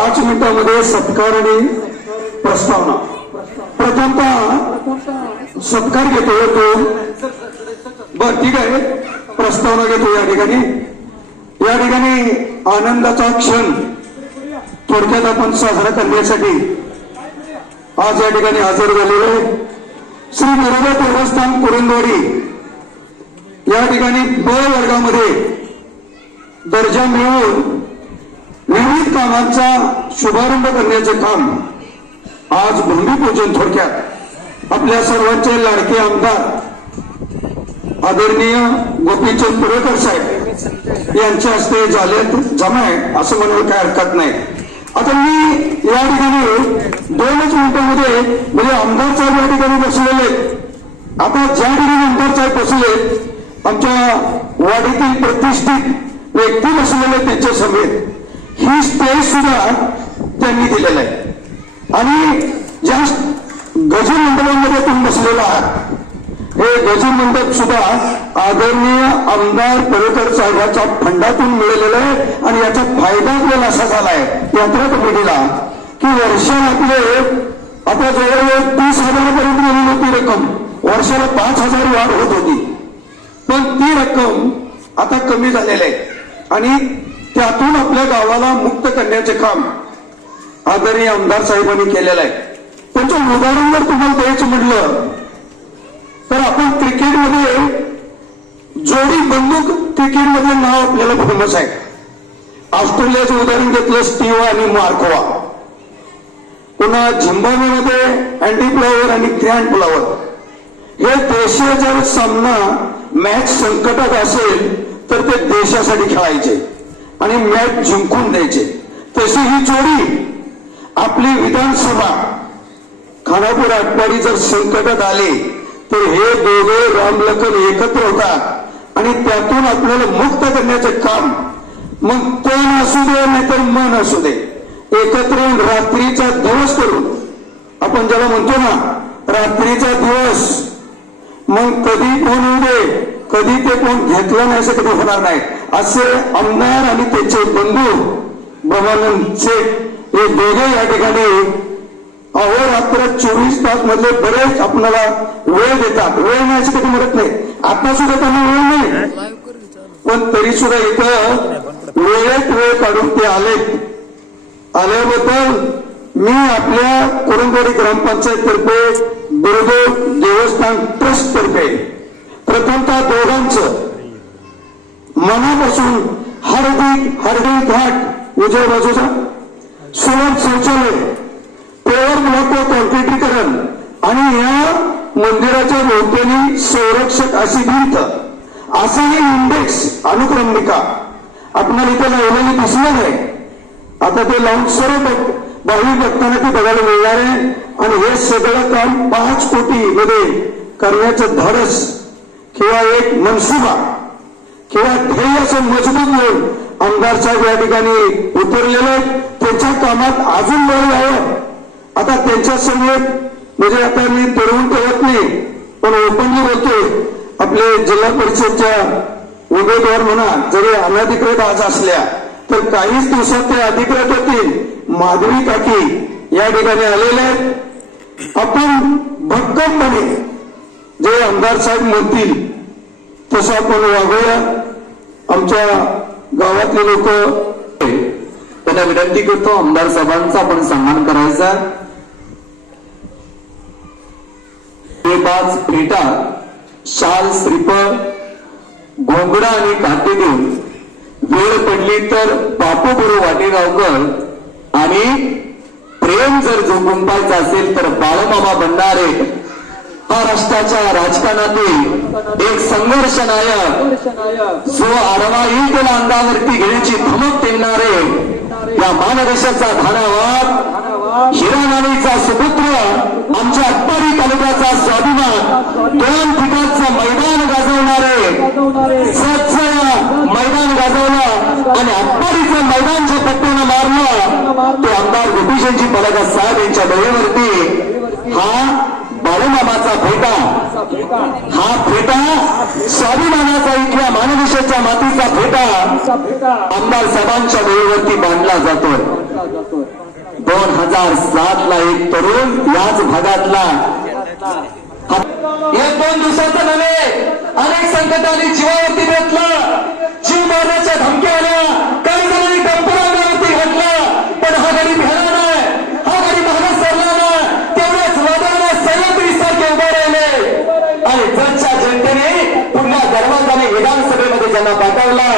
5 मिनिटांमध्ये सत्कार आणि प्रस्तावना. प्रथमतः सत्कार घेतो तो. बर ठीक आहे, प्रस्तावना घेतो. या ठिकाणी आनंदाचा क्षण थोडक्यात आपण साजरा करण्यासाठी आज या ठिकाणी हजर झालेले श्री नरोबा देवस्थान कुरुंदवाडी या ठिकाणी ब वर्गामध्ये दर्जा मिळवून विविध कामांचा शुभारंभ करण्याचे काम आज भूमिपूजन थोडक्यात आपल्या सर्वांचे लाडके आमदार आदरणीय गोपीचंद पुरेकर साहेब यांच्या हस्ते जमा आहे असं म्हणायला काय हरकत नाही. आता मी या ठिकाणी 2च मिनिटांमध्ये म्हणजे आमदार साहेब या ठिकाणी बसलेले. आता ज्या ठिकाणी आमदार साहेब बसले आमच्या वाडीतील प्रतिष्ठित व्यक्ती बसलेले त्यांच्या समेत ही स्टेज सुद्धा त्यांनी दिलेलं आहे. आणि ज्या गजर मंडळामध्ये तुम्ही बसलेला आहात हे गजर मंडप सुद्धा आदरणीय आमदार परेकर साहेबांच्या फंडातून मिळालेलं आहे. आणि याचा फायदा आपल्याला असा झालाय यात्रा कमिटीला की वर्षाला आपले आता जवळजवळ 30,000पर्यंत गेलेली होती रक्कम, वर्षाला 5,000 वाढ होत होती. पण ती रक्कम आता कमी झालेली आहे आणि त्यातून आपल्या गावाला मुक्त करण्याचे काम आदरणीय आमदार साहेबांनी केलेलं आहे. त्यांच्या उदाहरण जर तुम्हाला द्यायचं म्हटलं तर आपण क्रिकेटमध्ये जोडी बंदूक क्रिकेटमधले नाव आपल्याला फेमस आहे. ऑस्ट्रेलियाचं उदाहरण घेतलं स्टीव्ह आणि मार्कोवा. पुन्हा झिम्बाब्वेमध्ये अँडी फ्लावर आणि ग्रँड फ्लावर. हे देशीय जर सामना मॅच संकटात असेल तर ते देशासाठी खेळायचे आणि मॅच जिंकून द्यायचे. तशी ही जोडी आपली विधानसभा खानापूर आटपाडी जर संकटात आले तर हे दोघे रामलखन एकत्र होतात आणि त्यातून आपल्याला मुक्त करण्याचे काम मग तन असू दे नाहीतर मन असू दे एकत्र येऊन रात्रीचा दिवस करून आपण ज्याला म्हणतो ना रात्रीचा दिवस मग कधी कोण येऊ दे कधी ते कोण घेतलं नाही असं कधी होणार नाही. असे आमदार आणि त्याचे बंधू ब्रह्मानंद शेठ हे दोघे या ठिकाणी अहोरात्र 24 तास मधले बरेच आपल्याला वेळ देतात. वेळ नाही असं कधी म्हणत नाही, आता सुद्धा त्यांना वेळ नाही पण तरी सुद्धा इथं वेळेत वेळ काढून ते आल्याबद्दल मी आपल्या कुरुंदवाडी ग्रामपंचायत तर्फे गुरुदेव देवस्थान ट्रस्ट तर्फे प्रथमतः दोघांचं मनापासून हार्दिक घाट उजव्या बाजूचा सुलभ शौचालय पेवर ब्लॉक कॉन्क्रिटीकरण आणि या मंदिराच्या भोवताली संरक्षक अशी भिंत असाही इंडेक्स अनुक्रमणिका आपल्याला इथे लावलेली दिसणार आहे. आता ते लावून सर्व भाविक भक्तांना ती बघायला मिळणार आहे. आणि हे सगळं काम 5 कोटी मध्ये करण्याचं धाडस किंवा एक मनसुबा किंवा ध्येय असं मजबूत घेऊन आमदार साहेब या ठिकाणी उतरलेले. त्यांच्या कामात अजून बळ यावं आता त्यांच्या समोर म्हणजे आता मी ठरवून ठेवत नाही पण ओपनली बोलतोय. आपले जिल्हा परिषदच्या उमेदवार म्हणा जरी अनधिकृत आज असल्या तर काहीच दिवसात ते अधिकृत होतील. माधवी काकी या ठिकाणी आलेले आहेत. आपण भक्कमपणे जे आमदार साहेब म्हणतील तसं आपण वागूया. आमच्या गावातले लोक त्यांना विनंती करतो आमदार साहेबांचा आपण सन्मान करायचा. बाज फेटा शाल श्रीफळ घोंगडा आणि काटे देऊन वेळ पडली तर बापू गुरु वाटेगावकर आणि प्रेम जर जो गुंपायचा असेल तर बाळमामा बनणारे महाराष्ट्राच्या राजकारणातील एक संघर्ष नायक जो आडवा येईल त्याला अंगावरती घेण्याची धमक देणारे या मानदेशाचा धानावाद हिरानावीचा सुपुत्र आमच्या आटपाडी तालुक्याचा स्वाभिमान 2 ठिकाणचं मैदान गाजवणारे सच्च मैदान गाजवलं आणि आटपाडीचं मैदान जे पट्ट्यानं मारलं ते आमदार गोपीचंदजी पलका साहेब यांच्या डोळ्यावरती हा बाळूमामाचा फेटा हा फेटा स्वाभिमानाचा इथल्या मानदेशाच्या मातीचा फेटा आमदार साहेबांच्या डोळ्यावरती बांधला जातो. 2007 ला एक तरुण याच भागातला एक दोन दिवसाचं नव्हे, अनेक संकटांनी जीवावरती घेतला, जीव मारण्याच्या धमक्या आल्या, काही जणांनी डंपरावरती घातला, पण हा गरीब ह्याला नाही, हा गरीब मागे सरला नाही, तेवढ्याच वादळाला सह्याद्री सारखे उभे राहिले आणि जगच्या जनतेने पुन्हा दरवाजाने विधानसभेमध्ये ज्यांना पाठवला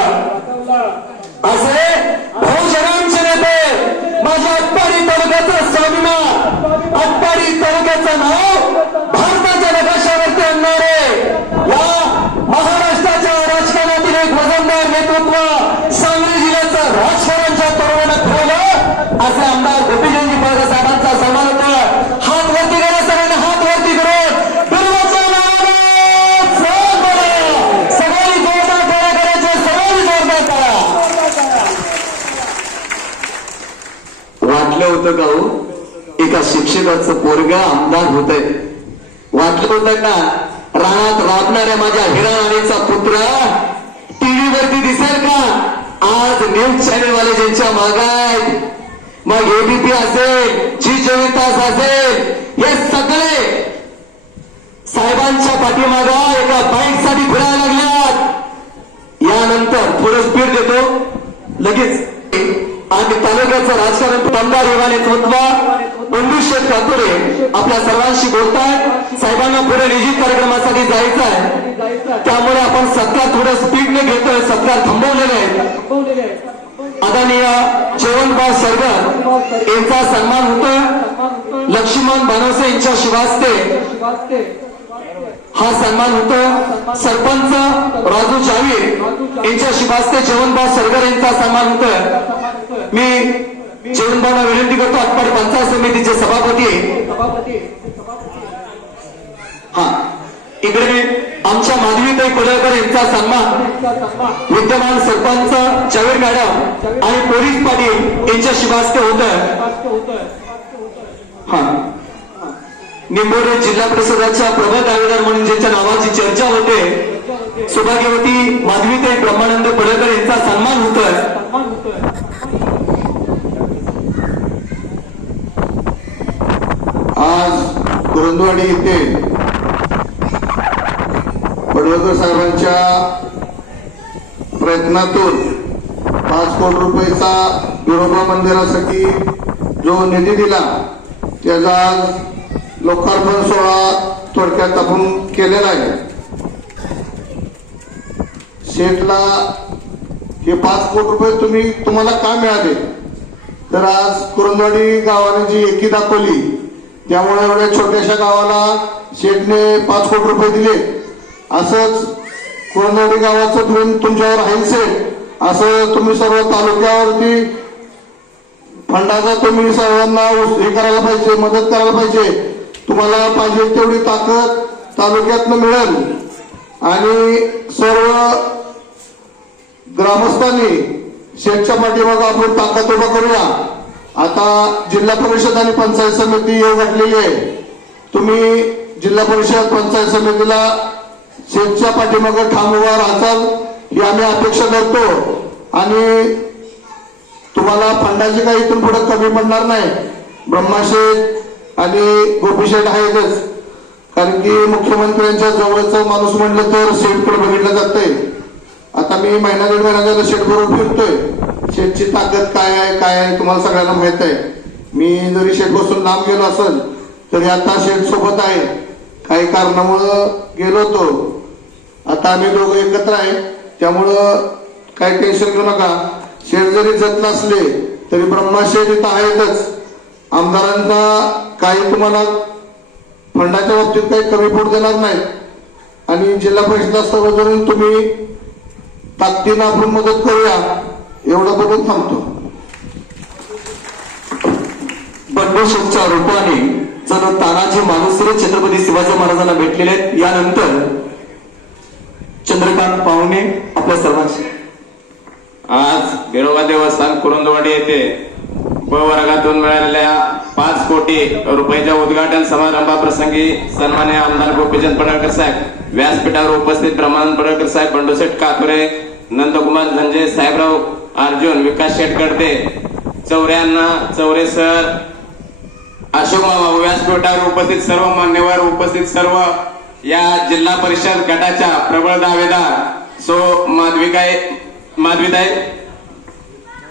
असे बहुजनांचे नेते, माझ्या आटपाडी तालुक्याचा स्वाभिमान, आटपाडी तालुक्याचं नाव भारताच्या नकाशावरती आणणारे या महाराष्ट्राच्या राजकारणातील एक वजनदार नेतृत्व सांगली जिल्ह्याचं राजकारणाच्या तरुणांना ठेवलं असे आमदार गोपीचंदजी पळकर साहेबांचा सन्मान होता. हात वरती करा, सगळ्यांना हात वरती करून बिलवाच्या नावाने जोर करा. सगळ्यांनी जोरदार टाळ्या करायच्या, सगळ्यांनी जोरदार टाळ्या. वाटलं होतं का हो एका शिक्षकाचं पोरगा आमदार होतंय? वाटलं होतं का रानात राबणाऱ्या माझ्या हिराणीचा पुत्र टीव्ही वरती दिसेल का? आज न्यूज चॅनल वाले ज्यांच्या मागाय, मग एबीपी असेल, जी 24 तास असेल, हे सगळे साहेबांच्या पाठीमागा एका बाईक साठी फिरायला लागल्यात. यानंतर थोडं स्पीड देतो लगेच. आणि तालुक्याचं राजकारण दमदार युवा नेतृत्व बंडूशेठ कातुरे आपल्या सर्वांशी बोलतायत. साहेबांना पुढे निश्चित कार्यक्रमासाठी जायचं आहे, त्यामुळे आपण सत्कार थोडं स्पीडने घेतोय, सत्कार थांबवलेले आहेत. आदरणीय जेवणबाब सरगर यांचा सन्मान होतोय. लक्ष्मण बनवसे यांच्या शिवास्ते हा सन्मान होतो. सरपंच राजू जावीर यांच्या शिवास्ते जेवणबाब सरगर यांचा सन्मान होतोय. मी जेवणबाबा विनंती करतो, आटपाडी पंचायत समितीचे सभापती. हा इकडे आमच्या माधवीताई पडळकर यांचा सन्मान विद्यमान सरपंच जावीर मॅडम आणि पोलीस पाटील यांच्या शिवास्ते होत. हा निंबोरे जिल्हा परिषदाच्या प्रबळ दावेदार म्हणून ज्यांच्या नावाची चर्चा होते, सौभाग्यवती माधवीताई ब्रह्मानंद पडळकर यांचा सन्मान होतोय. आज कुरुंदवाडी येथे पडवळकर साहेबांच्या प्रयत्नातून 5 कोटी रुपयाचा विरोबा मंदिरासाठी जो निधी दिला त्याचा आज लोकार्पण सोहळा थोडक्यात आपण केलेला आहे. शेठला हे 5 कोटी रुपये तुम्हाला का मिळाले? तर आज कुरुंदवाडी गावाने जी एकी दाखवली त्यामुळे एवढ्या छोट्याशा गावाला शेठने 5 कोटी रुपये दिले. असंच कुरुंदवाडी गावाचं ऋण तुमच्यावर आहे शेठ, असं तुम्ही सर्व तालुक्यावरती फंडाचा तुम्ही सर्वांना हे करायला पाहिजे, मदत करायला पाहिजे. तुम्हाला पाहिजे तेवढी ताकद तालुक्यातनं मिळेल आणि सर्व ग्रामस्थांनी शेठच्या पाठीमागं आपण ताकद उभा करूया. आता जिल्हा परिषद आणि पंचायत समिती योग घडलेली आहे. तुम्ही जिल्हा परिषद पंचायत समितीला शेठच्या पाठीमागं ठाम उभा राहचाल ही आम्ही अपेक्षा करतो. आणि तुम्हाला फंडाची काही इथून पुढे कमी पडणार नाही. ब्रह्माशेठ आणि गोपीशेठ आहेतच, कारण की मुख्यमंत्र्यांच्या जवळचा माणूस म्हणलं तर शेठकडे बघितलं जातंय. आता मी महिना 1.5 महिना झाला शेठ बरोबर फिरतोय. शेठची ताकद काय आहे तुम्हाला सगळ्यांना माहित आहे. मी जरी शेठ बसून लांब गेलो असेल तरी आता शेठ सोबत आहे. काही कारणामुळं गेलो होतो, आता आम्ही दोघं एकत्र आहे, त्यामुळं काही टेन्शन घेऊ नका. शेठ जरी जत नसले तरी ब्रह्माशेठ इथं आहेतच. आमदारांना काही तुम्हाला फंडाच्या बाबतीत काही कमी पडू देणार नाहीत आणि जिल्हा परिषद सर्वजण तुम्ही ताकदीनं आपण मदत करूया एवढं बोलून थांबतो. बंडूशेठच्या रूपाने जण तानाजी मालुसरे छत्रपती शिवाजी महाराजांना भेटलेले आहेत. यानंतर चंद्रकांत पाहुणे आपल्या सर्वांशी. आज बिरोबा देवस्थान कुरुंदवाडी येथे ब वर्गातून मिळालेल्या 5 कोटी रुपयाच्या उद्घाटन समारंभाप्रसंगी सन्मान्य आमदार गोपीचंद पडळकर साहेब, व्यासपीठावर उपस्थित ब्रह्मानंद पडळकर साहेब, बंडूशेठ कातुरे, नंदकुमार धनंजय, साहेबराव अर्जुन, विकास शेठ कडते, चौऱ्यांना चौरे सर, अशोक मामा, व्यासपीठावर उपस्थित सर्व मान्यवर, उपस्थित सर्व या जिल्हा परिषद गटाच्या प्रबळ दावेदार सो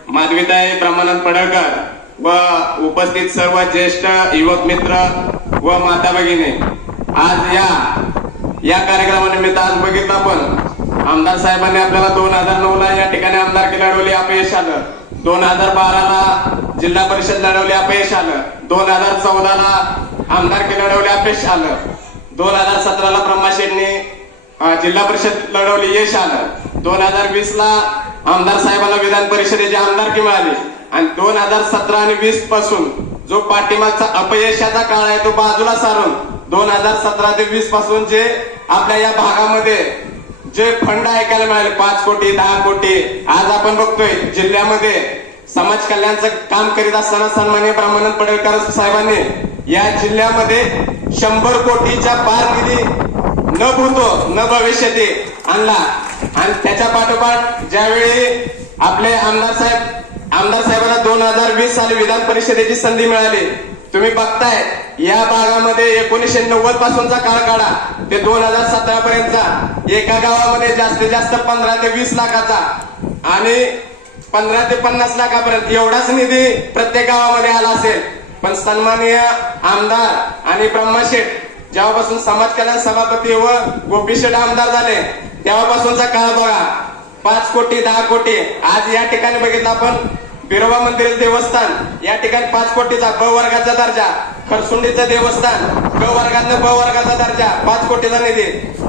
माधवीताई ब्रह्मानंद पडळकर व उपस्थित सर्व ज्येष्ठ युवक मित्र व माता भगिनी, आज या कार्यक्रमानिमित्त आज बघितलं आपण आमदार साहेबांनी आपल्याला 2009ला या ठिकाणी आमदारकी लढवली, अपयश आलं. 2012ला जिल्हा परिषद लढवली, अपयश आलं. 2014ला आमदारकी लढवली, अपयश आलं. 2017ला ब्रह्माशेठनी जिल्हा परिषद लढवली, यश आलं. 2020ला आमदार साहेबांना विधान परिषदेची आमदारकी मिळाली आणि 2017 आणि 20 पासून जो पाठीमागचा अपयशाचा काळ आहे तो बाजूला सारून 2017 ते 20 पासून जे आपल्या या भागामध्ये जे फंड ऐकायला मिळाले 5 कोटी 10 कोटी, आज आपण बघतोय जिल्ह्यामध्ये समाज कल्याणचं काम करीत असताना सन्माननीय ब्रह्मानंद पडळकर साहेबांनी या जिल्ह्यामध्ये 100 कोटीच्या पार निधी न भूतो न भविष्यती आणला. आणि त्याच्या पाठोपाठ ज्यावेळी आपले आमदार साहेबांना 2020 साली विधान परिषदेची संधी मिळाली. तुम्ही बघताय या भागामध्ये 1990 पासूनचा काळ काढा ते 2017 पर्यंतचा एका गावामध्ये जास्तीत जास्त 15 ते 20 लाखाचा आणि 15 ते 50 लाखापर्यंत एवढाच निधी प्रत्येक गावामध्ये आला असेल. पण सन्माननीय आमदार आणि ब्रह्माशेठ जेव्हापासून समाज कल्याण सभापती व गोपीशेठ आमदार झाले तेव्हापासूनचा काळ बघा, 5 कोटी 10 कोटी. आज या ठिकाणी बघितलं आपण बिरोबा मंदिर देवस्थान या ठिकाणी 5 कोटीचा ब वर्गाचा दर्जा, खरसुंडीचं देवस्थान ब वर्गातनं ब वर्गाचा दर्जा, 5 कोटीचा निधी.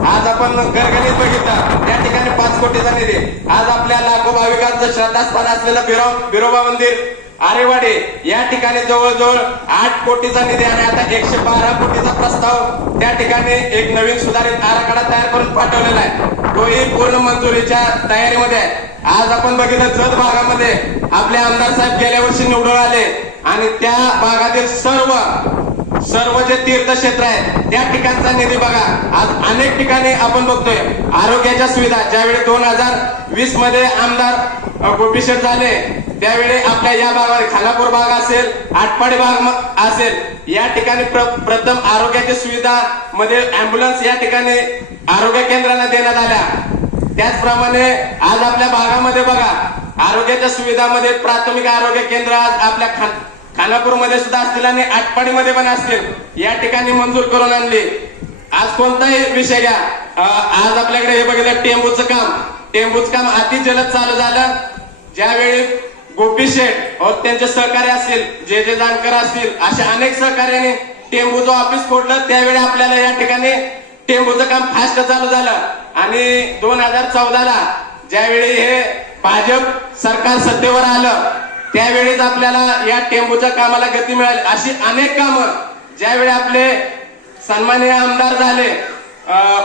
आज आपण गरगणित बघितलं त्या ठिकाणी 5 कोटीचा निधी. आज आपल्या लाखो भाविकांचं श्रद्धास्थान असलेलं बिरोबा मंदिर आरेवाडे या ठिकाणी जवळजवळ 8 कोटीचा निधी आणि आता 112 कोटीचा प्रस्ताव त्या ठिकाणी एक नवीन सुधारित आराखडा तयार करून पाठवलेला आहे. तोही पूर्ण मंजुरीच्या तयारीमध्ये आहे. आज आपण बघितलं जत भागामध्ये आपले आमदार साहेब गेल्या वर्षी निवडून आले आणि त्या भागातील सर्व जे तीर्थक्षेत्र आहेत त्या ठिकाणचा निधी बघा. आज अनेक ठिकाणी आपण बघतोय आरोग्याच्या सुविधा. ज्यावेळी 2020 मध्ये आमदार गोपीशेठ झाले त्यावेळी आपल्या या भागामध्ये खानापूर भाग असेल, आटपाडी भाग असेल, या ठिकाणी प्रथम आरोग्याच्या सुविधा मध्ये अँब्युलन्स या ठिकाणी आरोग्य केंद्रांना देण्यात आल्या. त्याचप्रमाणे आज आपल्या भागामध्ये बघा आरोग्याच्या सुविधामध्ये प्राथमिक आरोग्य केंद्र आज आपल्या खानापूरमध्ये सुद्धा असतील आणि आटपाडीमध्ये पण असतील या ठिकाणी मंजूर करून आणली. आज कोणताही विषय घ्या, आज आपल्याकडे हे बघितलं टेंबूचं काम अति जलद चालू झालं. ज्यावेळी गोपीशेठ और त्यांचे सहकारी असतील, जे जानकर असतील, अशा अनेक सहकार्याने टेंबूचं ऑफिस फोडलं त्यावेळी आपल्याला या ठिकाणी टेंबूचं काम फास्ट चालू झालं. आणि 2014ला ज्यावेळी हे भाजप सरकार सत्तेवर आलं त्यावेळीच आपल्याला या टेंबूच्या कामाला गती मिळाली. अशी अनेक कामं ज्यावेळी आपले सन्माननीय आमदार झाले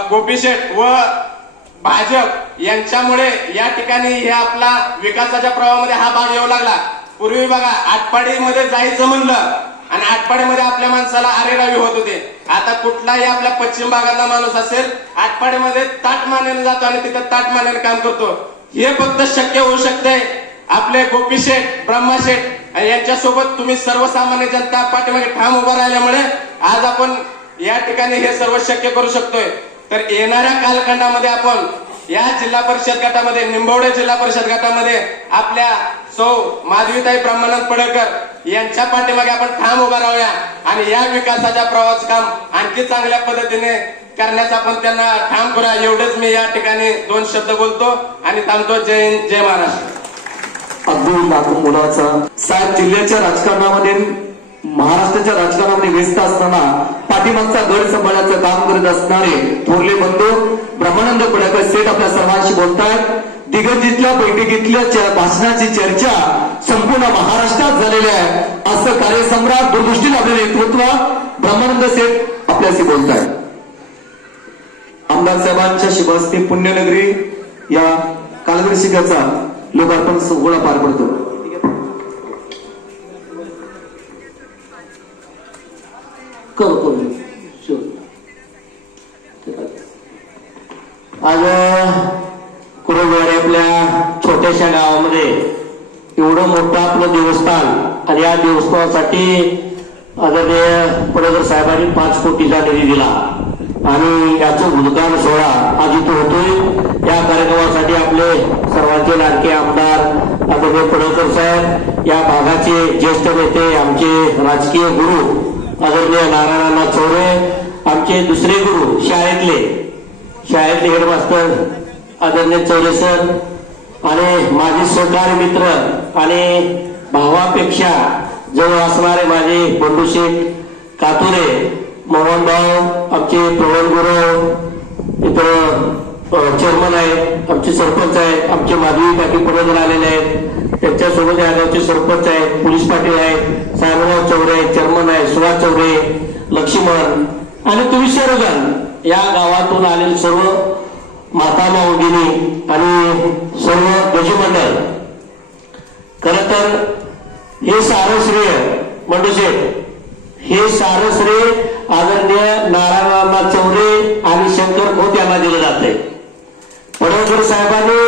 गोपीशेठ व भाजप यांच्यामुळे या ठिकाणी हे आपला विकासाच्या प्रवाहामध्ये हा भाग येऊ लागला. पूर्वी बघा आटपाडीमध्ये जायचं म्हणलं आणि आटपाडीमध्ये आपल्या माणसाला आरेरावी होत होते. आता कुठलाही आपल्या पश्चिम भागातला माणूस असेल आटपाडीमध्ये ताट मानेने जातो आणि तिथं ताट मानेने काम करतो. हे फक्त शक्य होऊ शकते आपले गोपीशेठ ब्रह्माशेठ यांच्यासोबत तुम्ही सर्वसामान्य जनता पाठीमागे ठाम उभा राहिल्यामुळे आज आपण या ठिकाणी हे सर्व शक्य करू शकतोय. तर येणाऱ्या कालखंडामध्ये आपण या जिल्हा परिषद गटामध्ये निंबवडे जिल्हा परिषद गटामध्ये आपल्या सौ माधवीताई ब्रह्मानंद पडळकर यांच्या पाठीमागे आपण ठाम उभा राहूया आणि या विकासाच्या प्रवास काम आणखी चांगल्या पद्धतीने करण्याचा आपण त्यांना ठाम करूया. एवढंच मी या ठिकाणी 2 शब्द बोलतो आणि थांबतो. जय हिंद, जय महाराष्ट्र. अब्दुल नाकूम मुलाचा 7 जिल्ह्याच्या राजकारणामध्ये महाराष्ट्राच्या राजकारणामध्ये व्यस्त असताना पाठीमागचा गड सांभाळण्याचं काम करत असणारे थोरले बंधू ब्रह्मानंद पडळकर सेठ आपल्या सर्वांशी बोलतात. दिग्गजीतल्या बैठकीतल्या भाषणाची चर्चा संपूर्ण महाराष्ट्रात झालेली आहे असं कार्यसम्राट दूरदृष्टी लाभलेले नेतृत्व ब्रह्मानंद सेठ आपल्याशी बोलतात. आमदार साहेबांच्या शिवहस्ते पुण्यनगरी या कालगडी शिखराचा लोकार्पण सोहळा पार पडतो. आज कुरुलवाडी आपल्या छोट्याशा गावामध्ये एवढं मोठं आपलं देवस्थान आणि या देवस्थानासाठी आदरणीय पडळकर साहेबांनी 5 कोटीचा निधी दिला आणि याचं उद्घाटन सोहळा आज इथं होतोय। या कार्यक्रमासाठी आपले सर्वांचे लाडके आमदार आदरणीय पडळकर साहेब, या भागाचे ज्येष्ठ नेते, आमचे राजकीय गुरु आदरणीय नारायण चौरे, आमचे दुसरे गुरु शाळेतले हेडमास्टर आदरणीय चौरे सर आणि माझे सहकारी मित्र आणि भावापेक्षा जवळ असणारे माझे बंडू शेठ कातुरे, मोहनभाऊ, आमचे प्रवीण गुरु इथं चेअरमन आहेत, आमचे सरपंच आहेत, आमचे माधवी काकी पडळकर आलेले आहेत, त्यांच्यासोबत यादवचे सरपंच आहेत, पोलीस पाटील आहेत, साहेबराव चौरे चेअरमन आहेत, सुभाष चौरे, लक्ष्मण आणि तुम्ही सर्वजण या गावातून आलेले सर्व माता भगिनी आणि सर्व गजमंडळ। खरं तर हे सारं श्रेय बंडू शेठ, हे सारं श्रेय आदरणीय नारायण चौरे आणि शंकर खोत यांना दिलं जातंय। पडळकर साहेबांनी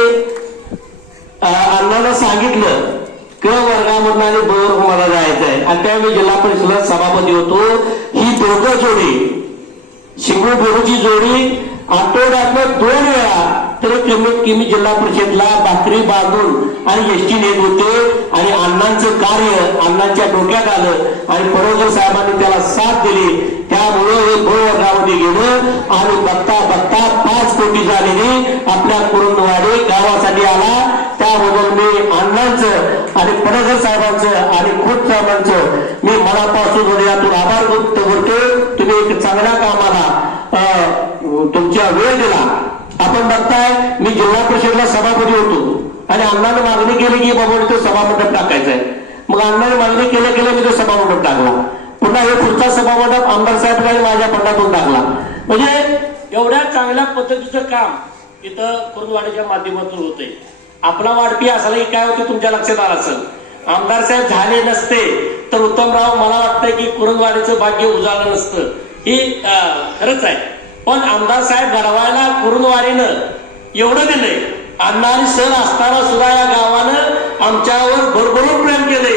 अण्णांना सांगितलं क वर्गामधून आणि ब वर्ग मला जायचं आहे आणि त्यावेळी जिल्हा परिषदेला सभापती होतो। ही दोघं जोडी, शिंगू बोरूची जोडी आठवड्यातनं 2 वेळा तर कमीत कमी जिल्हा परिषदला भाकरी बांधून आणि एसटी नेत होते आणि अण्णांचं कार्य अण्णांच्या डोक्यात आलं आणि पडळकर साहेबांनी त्याला साथ दिली। त्यामुळे हे ब वर्गामध्ये गेलं आणि बघता बघता 5 कोटी झालेली आपल्या कुरुंदवाडी गावासाठी आला। त्याबद्दल मी अण्णांचं आणि पडळकर साहेबांचं आणि खोत साहेबांचं मी मनापासून हृदयातून आभार व्यक्त करतो। तुम्ही एक चांगल्या कामाला तुमचा वेळ दिला। आपण बघताय मी जिल्हा परिषदला सभापती होतो आणि अण्णाने मागणी केली की बाबा तो सभामंडप टाकायचा आहे। मग अण्णाने मागणी केलं मी तो सभामंडप टाकला। पुन्हा हे पुढचा सभामंडप आमदार साहेबांनी माझ्या फंडातून टाकला। म्हणजे एवढ्या चांगल्या पद्धतीचं काम इथं कुरुंदवाडीच्या माध्यमातून होतंय। आपला वाढपी असला की काय होतं तुमच्या लक्षात आलं असेल, आमदार साहेब झाले नसते तर उत्तमराव मला वाटतं की कुरुंदवाडीचं भाग्य उजाळलं नसतं। ही खरंच आहे। पण आमदार साहेब घडवायला कुरुंदवाडीनं एवढं दिलंय। अण्णा आणि सण असताना सुद्धा या गावानं आमच्यावर भरभरून प्रेम केले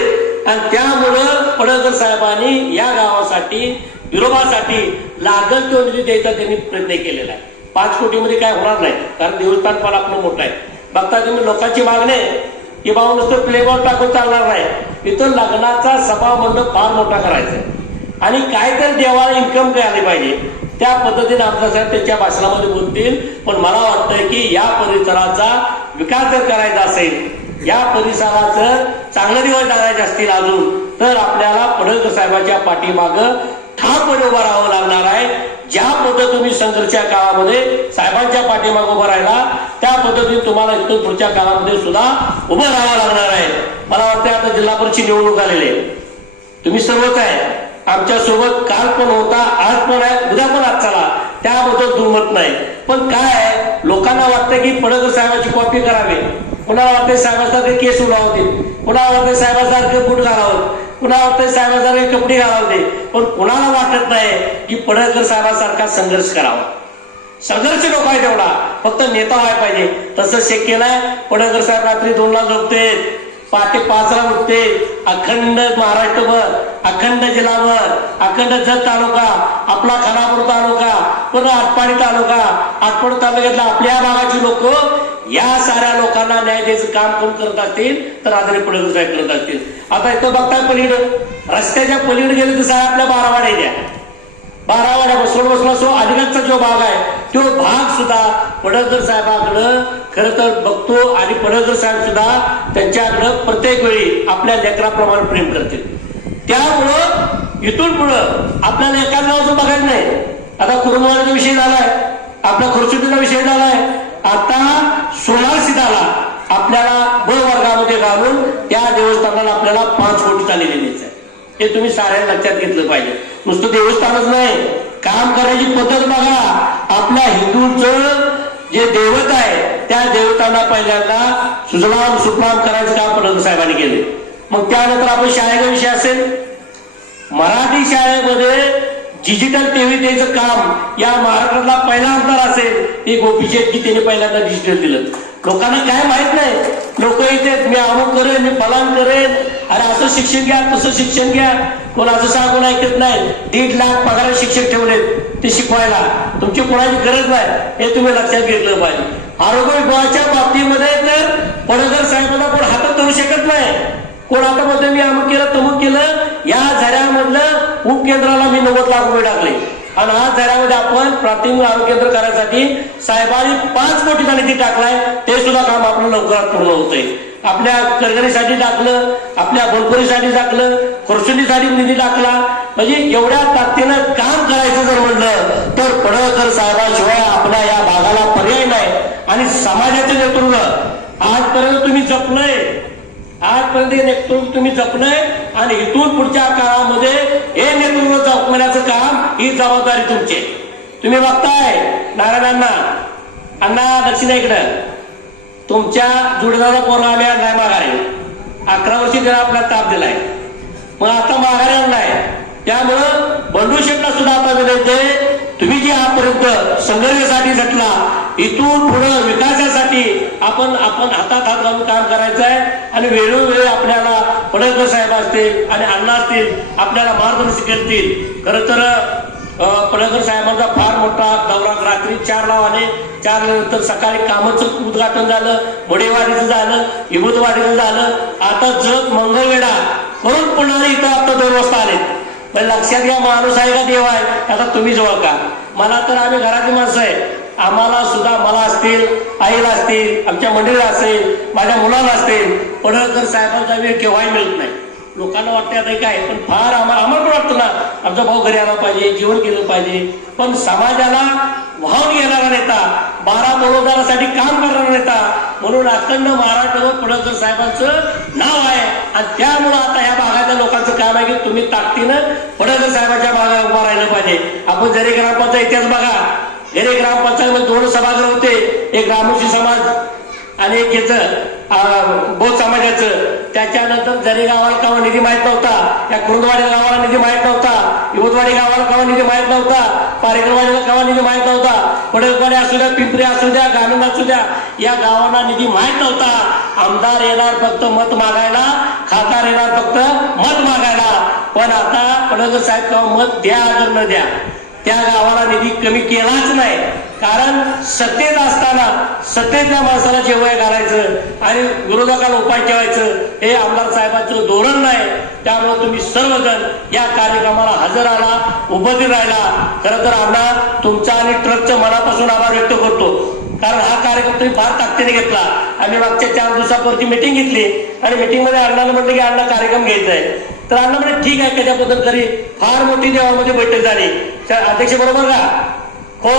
आणि त्यामुळं पडळकर साहेबांनी या गावासाठी विरोबासाठी लागल तो निधी द्यायचा त्यांनी प्रयत्न केलेला आहे। 5 कोटीमध्ये काय होणार नाही, कारण देवस्थान पण आपलं मोठं आहे। बघता तुम्ही लोकांची मागणी की बाबा नुसतं प्लेबॉल टाकून चालणार नाही, इथं लग्नाचा सभा मंडप फार मोठा करायचा आहे आणि काय तर देवाला इन्कम काय आली पाहिजे त्या पद्धतीने आमदार साहेब त्यांच्या भाषणामध्ये बोलतील। पण मला वाटतं की या परिसराचा विकास जर करायचा असेल, या परिसराचं चांगले दिवस जायचे असतील अजून, तर आपल्याला पडळकर साहेबांच्या पाठीमागं ठामपणे उभं राहावं लागणार आहे। ज्या पद्धतीने तुम्ही संघर्षाच्या काळामध्ये साहेबांच्या पाठीमागे उभं राहिला त्या पद्धतीने तुम्हाला इथून पुढच्या काळामध्ये सुद्धा उभं राहावं लागणार आहे। मला वाटतं आता जिल्हा परिषद निवडणूक आलेली आहे, तुम्ही सर्वच आहे आमच्या सोबत, काल पण होता, आज पण आहे, उद्या पण आज चला, त्याबद्दल दुर्मत नाही। पण काय लोकांना वाटतं की पडळकर साहेबांची कॉपी करावी, कुणाला वाटतं साहेबांसारखे केस उडवतील, कुणाला वाटतं साहेबांसारखे बूट घालावं, कुणाला वाटतं साहेबांसारखे कपडे घालावते, पण कुणाला वाटत नाही की पडळकर साहेबांसारखा संघर्ष करावा। संघर्ष नको आहे तेवढा, फक्त नेता व्हायला पाहिजे। तसं शक्य नाही। पडळकर साहेब रात्री 2 ला झोपते, पहाटे 5 ला उठते, अखंड महाराष्ट्रभर, अखंड जिल्हाभर, अखंड जत तालुका, आपला खानापूर तालुका, पुन्हा आटपाडी तालुका, आटपाडी तालुक्यातल्या आपल्या भागाची लोक या साऱ्या लोकांना न्याय द्यायचं काम कोण करत असतील तर आदरणीय पडळकर साहेब करत असतील। आता इथं बघताय पलीकडं रस्त्याच्या पलीकडे गेले तर साहेब आपल्या 12 वाड्या द्या, 12 वाड्या बसवला सो अलीकडचा जो भाग आहे तो भाग सुद्धा पडळकर साहेबांकडं खरं तर बघतो आणि पडळकर साहेब सुद्धा त्यांच्याकडं प्रत्येक वेळी आपल्या लेकराप्रमाणे प्रेम करतील। त्यामुळं इथून पुढं आपल्याला एकाच गावाचं बघायचं नाही। आता कुरुंदवाडीचा विषय झालाय, आपला खरसुटीचा विषय झालाय, आता सोनार सीताला आपल्याला ब वर्गामध्ये घालून त्या देवस्थानाला आपल्याला 5 कोटीचा निधी द्यायचा आहे। हे तुम्ही साऱ्या लक्षात घेतलं पाहिजे। नुसतं देवस्थानच नाही, काम करायची पद्धत बघा। आपल्या हिंदूंचं जे दैवत आहे त्या देवतांना पहिल्यांदा सुजलाम सुफलाम करायचं काम पडळकर साहेबांनी केले। मग त्यानंतर आपण शाळेचा विषय असेल, मराठी शाळेमध्ये डिजिटल टीव्ही द्यायचं काम या महाराष्ट्रातला पहिला आमदार असेल ते गोपीचंद की त्याने पहिल्यांदा डिजिटल दिलं। लोकांना काय माहित नाही, लोक येते मी अमुक करेन, मी फलान करेन, अरे असं शिक्षण घ्या, तसं शिक्षण घ्या, कोण असं सांगून ऐकत नाही. 1.5 लाख पगार शिक्षक ठेवलेत ते शिकवायला, तुमची कोणाची गरज नाही हे तुम्ही लक्षात घेतलं पाहिजे. आरोग्य विभागाच्या बाबतीमध्ये तर पडळकर साहेबांना कोण हातात धरू शकत नाही. कोण आता म्हणतो मी अमुक केलं तमुक केलं. या झऱ्यामधलं उपकेंद्राला मी 90 लाख रुपये टाकले आणि आज झऱ्यामध्ये आपण प्राथमिक आरोग्य केंद्र करायसाठी साहेबांनी 5 कोटीचा निधी टाकलाय. ते सुद्धा काम आपलं लवकरात पूर्ण होतंय. आपल्या करगणीसाठी टाकलं, आपल्या बनपुरीसाठी टाकलं, खरसुंडीसाठी निधी टाकला. म्हणजे एवढ्या ताकदीनं काम करायचं जर म्हणलं तर पडळकर साहेबाशिवाय आपल्या या भागाला पर्याय नाही. आणि समाजाचे नेतृत्व आजपर्यंत तुम्ही जपलंय, आजपर्यंत हे नेतृत्व तुम्ही जपलंय आणि इथून पुढच्या काळामध्ये हे नेतृत्व जपण्याचं काम, ही जबाबदारी तुमची. तुम्ही बघताय नारायणांना अण्णा दक्षिणा इकडं तुमच्या जुडदारा पोरला आम्ही आणलाय माघारी. 11 वर्षी त्याला आपल्याला ताप दिलाय, मग आता माघारी आणलाय. त्यामुळं बंडू शेटला सुद्धा आता विनंती, तुम्ही जे आजपर्यंत संघर्षासाठी झटला, इथून पुढे विकासासाठी आपण हातात हात घालून काम करायचं आहे. आणि वेळोवेळी आपल्याला पडळकर साहेब असतील आणि अण्णा असतील आपल्याला मार्गदर्शन करतील. खरं तर पडळकर साहेबांचा फार मोठा दौरा, रात्री 4ला आले, 4 नंतर सकाळी कामाचं उद्घाटन झालं, मोडेवाडीचं झालं, इबुदवाडीचं झालं, आता जग मंगळवेढा करून पुन्हा इथं आता 2 वाजता आले. पण लक्षात घ्या, माणूस आहे का देव आहे, आता तुम्ही जवळ का. मला तर आम्ही घराची माणसं आहे, आम्हाला सुद्धा, मला असतील, आईला असतील, आमच्या मंडळीला असेल, माझ्या मुलाला असतील, पडळकर साहेबांचा वेळ केव्हाही मिळत नाही. लोकांना वाटतं आता काय, पण फार आम्हाला पण वाटतं ना आमचा भाऊ घरी आला पाहिजे, जीवन केलं पाहिजे. पण समाजाला वाहून घेणारा नेता, 12 बडोदारासाठी काम करणारा नेता म्हणून अखंड महाराष्ट्रावर पडळकर साहेबांचं नाव आहे. आणि त्यामुळं आता ह्या भागातल्या लोकांचं काम आहे की तुम्ही ताकदीनं पडळकर साहेबांच्या भागाला उभा राहिलं पाहिजे. आपण जरी ग्रामपंचायत इतिहास बघा, जरी ग्रामपंचायतमध्ये 2 सभागृह होते, एक रामोशी समाज आणि एक याचं बौद्ध समाजाचं. त्याच्यानंतर जरी गावाला कावा निधी माहित नव्हता, त्या कुरुंदवाडी गावाला निधी माहित नव्हता, युवतवाडी गावाला कावा निधी माहित नव्हता, पारेकरवाडीला कावा निधी माहित नव्हता, पडळवाडी असू द्या, पिंपरी असू द्या, गाणंद असू द्या, या गावांना निधी माहित नव्हता. आमदार येणार फक्त मत मागायला, खासदार येणार फक्त मत मागायला. पण आता पडळकर साहेब मत द्या अगर न द्या, त्या गावाला निधी कमी केलाच नाही. कारण सत्तेत असताना सत्तेतल्या माणसाला जेवय घालायचं आणि विरोधकाला उपाय ठेवायचं हे आमदार साहेबांचं धोरण नाही. त्यामुळे तुम्ही सर्वजण या कार्यक्रमाला हजर आला, उपस्थित राहिला. खरं तर आम्हाला तुमचा आणि ट्रकच्या मनापासून आभार व्यक्त करतो. कारण हा कार्यक्रम तुम्ही फार ताकदीने घेतला. आम्ही मागच्या 4 दिवसापूर्वी मिटिंग घेतली आणि मिटिंगमध्ये अण्णाला म्हटलं की अण्णा कार्यक्रम घ्यायचा आहे. तर अण्णा म्हणजे ठीक आहे, त्याच्याबद्दल तरी फार मोठी देवामध्ये बैठक झाली. अध्यक्ष बरोबर का हो,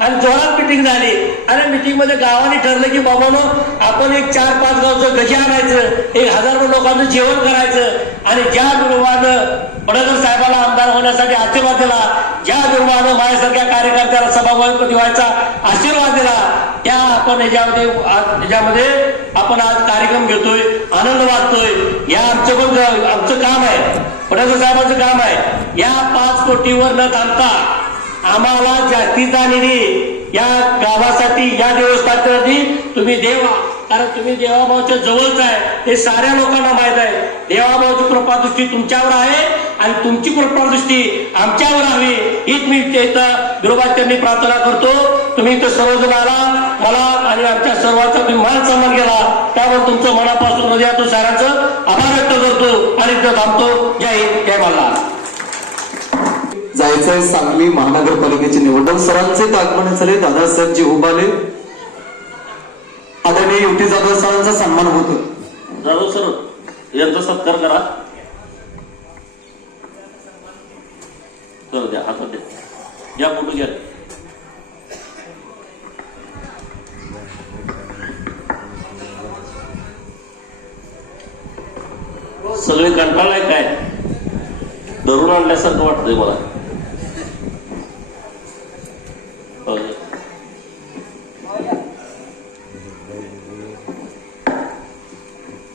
आणि जोरात मिटिंग झाली. आणि मिटिंग मध्ये गावाने ठरलं की बाबानो आपण एक 4-5 गावचं गजी आणायचं, 1000 लोकांचं जेवण करायचं आणि ज्या विरोधानं पडळकर साहेबाला आमदार होण्यासाठी आशीर्वाद दिला, ज्या विरोधानं माझ्यासारख्या कार्यकर्त्याला सभापती व्हायचा आशीर्वाद दिला, त्या आपण ह्याच्यामध्ये आपण आज कार्यक्रम घेतोय, आनंद वाटतोय. या आमचं काम आहे, पडळकर साहेबांचं काम आहे. या 5 कोटीवर न थांबता आम्हाला जास्तीचा निधी या गावासाठी, या देवस्थानासाठी तुम्ही देवा. कारण तुम्ही देवाभाऊच्या जवळच आहे, हे साऱ्या लोकांना माहित आहे. देवाभाऊची कृपादृष्टी तुमच्यावर आहे आणि तुमची कृपादृष्टी आमच्यावर हवी, हीच मी इथं विरोबाच्यांनी प्रार्थना करतो. तुम्ही इथं सर्वजण आला, मला आणि आमच्या सर्वांचा तुम्ही मान सन्मान केला, त्यामुळे तुमचं मनापासून हृदयातून साऱ्यांचं आभार व्यक्त करतो आणि इथं थांबतो. जय हिंद, जय मल्हार. जायचंय सांगली महानगरपालिकेची निवडणूक. सरांचे आगमन झाले, दादासाहेबजी उभाले, आदरणीय युटी जाधव सरांचा सन्मान होतो. जाधव सर यांचा सत्कार करा. द्या हातात द्या, घ्या फोटो घ्या. सगळे कंटाळलाय काय, धरून आणल्यासारखं वाटतंय मला.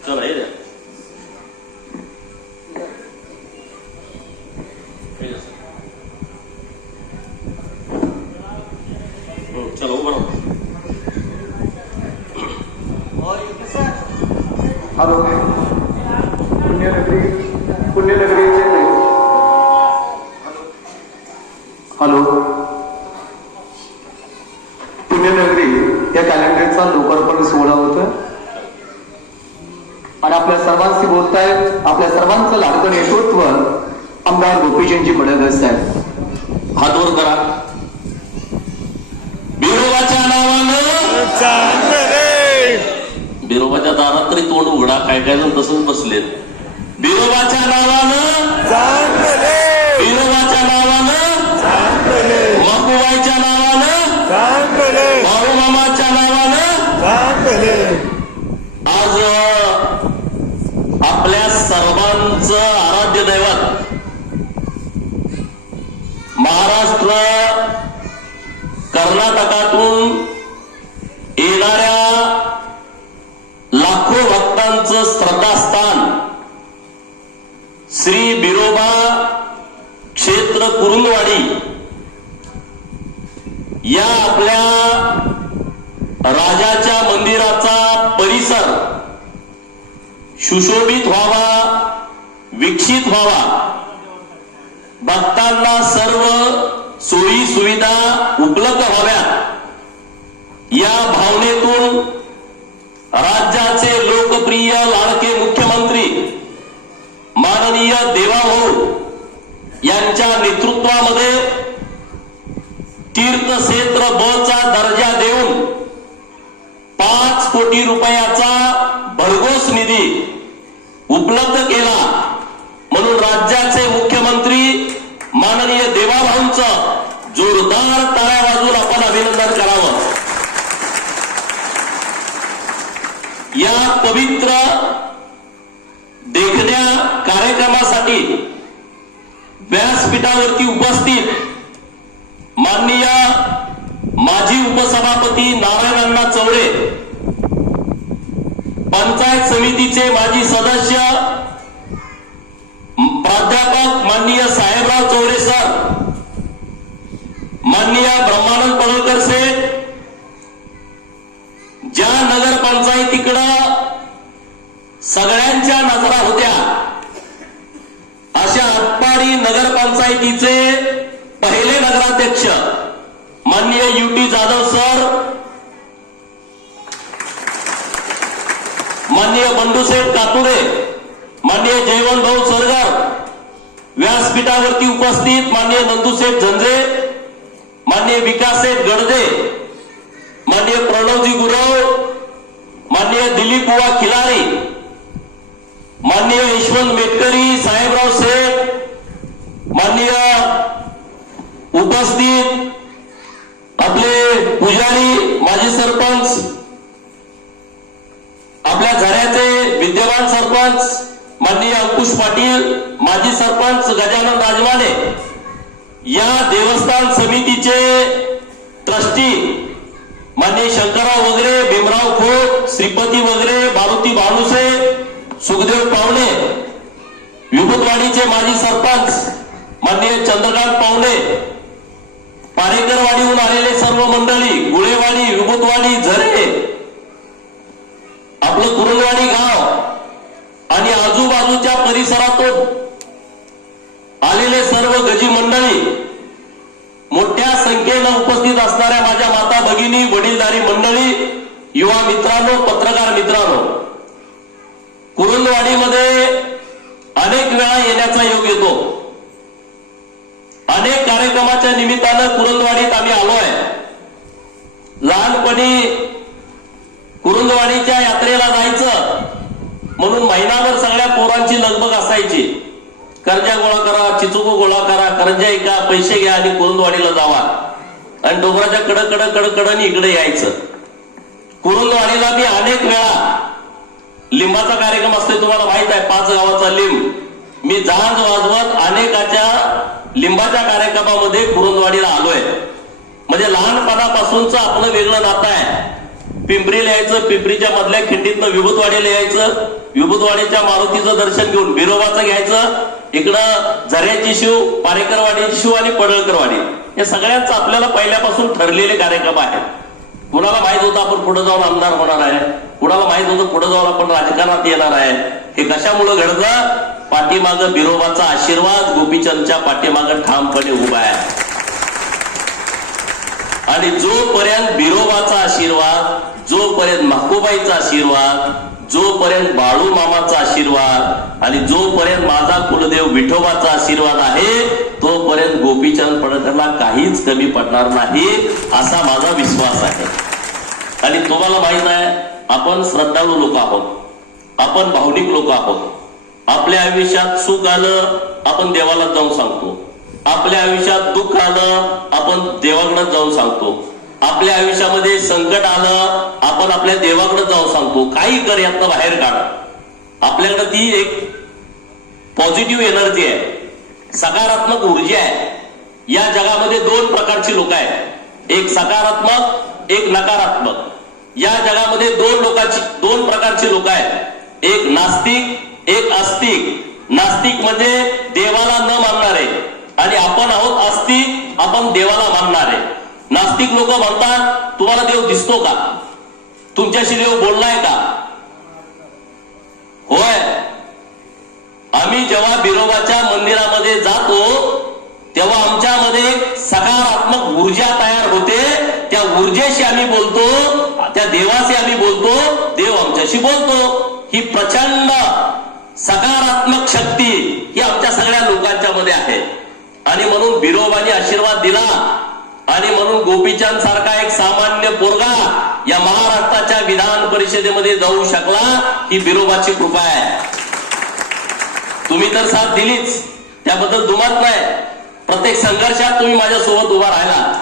चला हे द्या. चला उभं राहा. हॅलो पुण्यनगरीचे हॅलो पुण्यनगरी या कॅलेंडरचा लोकार्पण सोहळा होता आणि आपल्या सर्वांशी बोलतायत आपल्या सर्वांचं लाडकं नेतृत्व आमदार गोपीचंदजी पडळकर साहेब. हात वर करा. बिरोबाच्या नावानं बिरोबाच्या दारात तरी तोंड उघडा. काय काय जण तसंच बसलेत. बिरोबाच्या नावानं बिरोबाच्या नावानं मकुबाईच्या नावानं बाळूमामाच्या नावानं आज आपल्या सर्वांचं आराध्य दैवत महाराष्ट्र कर्नाटकातून येणाऱ्या लाखो भक्तांचं श्रद्धास्थान श्री बिरोबा क्षेत्र कुरुंदवाडी या आपल्या राजाच्या मंदिराचा परिसर सुशोभित व्हावा, विकसित व्हावा, भक्तांना सर्व सोयी सुविधा उपलब्ध व्हाव्यात या भावनेतून राज्याचे लोकप्रिय लाडके मुख्यमंत्री माननीय देवाभाऊ यांच्या नेतृत्वामध्ये तीर्थक्षेत्र बचा दर्जा देऊन 5 कोटी रुपयाचा भरघोस निधी उपलब्ध केला. म्हणून राज्याचे मुख्यमंत्री माननीय देवाभाऊंचं जोरदार टाळ्या वाजवून आपण अभिनंदन करावं. या पवित्र देखण्या कार्यक्रमासाठी व्यासपीठावरती उपस्थित माननीय माजी उपसभापती नारायण अण्णा चौरे, पंचायत समितीचे माजी सदस्य प्राध्यापक माननीय साहेबराव चौरे सर, माननीय ब्रह्मानंद पडळकर साहेब, ज्या नगरपंचायतीकडं सगळ्यांच्या नजरा होत्या अशा आटपाडी नगरपंचायतीचे पहिले नगराध्यक्ष माननीय UT जाधव सर, माननीय बंडूसाहेब कातुरे, माननीय जयवंत भाऊ सरगर, व्यासपीठावरती उपस्थित माननीय नंदूसाहेब झंझे, माननीय विकाससाहेब गडदे, माननीय प्रणवजी गुरव, माननीय दिलीप बुवा खिलारी, माननीय यशवंत मेटकरी, साहेबराव शेठ, माननीय उपस्थित आपले पुजारी, माजी सरपंच, आपल्या झऱ्याचे विद्यमान सरपंच माननीय अंकुश पाटील, माजी सरपंच गजानन राजवाने, या देवस्थान समितीचे ट्रस्टी माननीय शंकरराव वगैरे, भीमराव खोत, श्रीपती वगैरे, मारुती भानुसे, सुखदेव पावणे, विभूतवाडीचे माजी सरपंच माननीय चंद्रकांत पावणे, पारेकरवाडीहून आलेले सर्व मंडळी, गुळेवाडी, विभूतवाडी, झरे, आपलं कुरुंदवाडी गाव आणि आजूबाजूच्या परिसरातून आलेले सर्व गजी मंडळी, मोठ्या संख्येनं उपस्थित असणाऱ्या माझ्या माता भगिनी, वडीलधारी मंडळी, युवा मित्रांनो, पत्रकार मित्रांनो, कुरुंदवाडीमध्ये अनेक वेळा येण्याचा योग येतो. अनेक कार्यक्रमाच्या निमित्तानं कुरुंदवाडीत आम्ही आलोय. लहानपणी कुरुंदवाडीच्या यात्रेला जायचं म्हणून महिनाभर सगळ्या पोरांची लगबग असायची. कर्जा गोळा करा, चिचुको गोळा करा, करंजा ऐका, पैसे घ्या आणि कुरुंदवाडीला जावा आणि डोंगराच्या कडकडनी इकडे यायचं. कुरुंदवाडीला मी अनेक वेळा लिंबाचा कार्यक्रम असतो, तुम्हाला माहित आहे, 5 गावाचा लिंब, मी जहाज वाजवत अनेकाच्या लिंबाच्या कार्यक्रमामध्ये कुरुंदवाडीला आलोय. म्हणजे लहानपणापासूनच आपलं वेगळं नातं आहे. पिंपरीला यायचं, पिंपरीच्या मधल्या खिंडीतनं विभूतवाडीला यायचं, विभूतवाडीच्या मारुतीचं दर्शन घेऊन बिरोबाचं घ्यायचं, इकडं झऱ्याची शिव, पारेकरवाडीची शिव आणि पडळकरवाडी, या सगळ्यांचं आपल्याला पहिल्यापासून ठरलेले कार्यक्रम आहेत. कुणाला माहित होतं आपण पुढे जाऊन आमदार होणार आहे? कुणाला माहित होतं पुढे जाऊन आपण राजकारणात येणार आहे. हे कशामुळे घडलं? पाठीमागं बिरोबाचा आशीर्वाद गोपीचंदच्या पाठीमागं ठामपणे उभा आहे. आणि जोपर्यंत बिरोबाचा आशीर्वाद, जोपर्यंत माकोबाईचा आशीर्वाद, जोपर्यंत बाळू मामाचा आशीर्वाद आणि जोपर्यंत माझा कुलदेव विठोबाचा आशीर्वाद आहे, तोपर्यंत गोपीचंद पडळकरला काहीच कमी पडणार नाही असा माझा विश्वास आहे. आणि तुम्हाला माहित आहे, आपण श्रद्धाळू लोक आहोत, आपण भावनिक लोक आहोत. आपल्या आयुष्यात सुख आलं आपण देवाला जाऊन सांगतो, आपल्या आयुष्यात दुःख आलं आपण देवाकडे जाऊन सांगतो, आपल्या आयुष्यामध्ये संकट आलं आपण आपल्या देवाकडे जाऊन सांगतो. काही कर यातनं बाहेर काढ. आपल्याकडे ती एक पॉझिटिव्ह एनर्जी आहे, सकारात्मक ऊर्जा आहे. या जगामध्ये दोन प्रकारची लोक आहेत, एक सकारात्मक, एक नकारात्मक. या जगामध्ये दोन प्रकारची लोक आहेत, एक नास्तिक, एक आस्तिक. नास्तिक म्हणजे देवाला न मानणारे आणि आपण आहोत आस्तिक, आपण देवाला मानणारे. नास्तिक लोक म्हणतात तुम्हाला देव दिसतो का? तुमच्याशी देव बोललाय का? होय, आम्ही जेव्हा बिरोबाच्या मंदिरामध्ये जातो तेव्हा आमच्यामध्ये एक सकारात्मक ऊर्जा तयार होते. त्या ऊर्जेशी आम्ही बोलतो, त्या देवाशी आम्ही बोलतो, देव आमच्याशी बोलतो. ही प्रचंड सकारात्मक शक्ती ही आमच्या सगळ्या लोकांच्या मध्ये आहे. आणि म्हणून बिरोबाने आशीर्वाद दिला आणि म्हणून गोपीचंद सारखा एक सामान्य पोरगा या महाराष्ट्राच्या विधान परिषदेमध्ये जाऊ शकला, ही बिरोबाची कृपा आहे. तुम्ही तर साथ दिलीच, त्याबद्दल दुमत नाही. प्रत्येक संघर्षात तुम्ही माझ्या सोबत उभा राहिला.